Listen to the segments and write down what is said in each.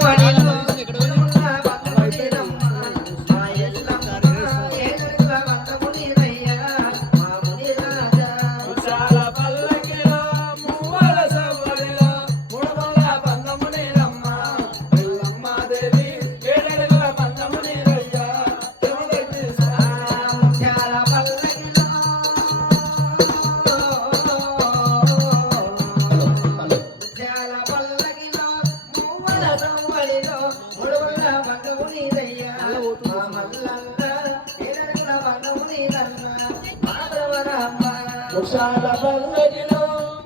我的 వర్షాల పల్లకిలో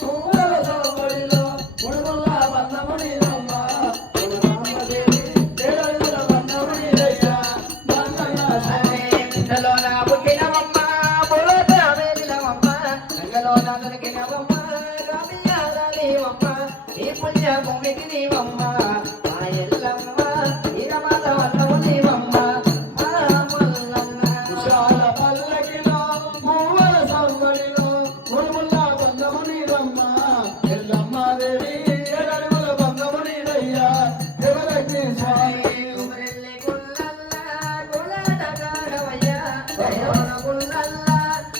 పూల సంబడిలో ఉడుగుల బంధముడి ఈ పుణ్య భూమికి నీవమ్మా.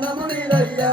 வண்ணமுனிதையா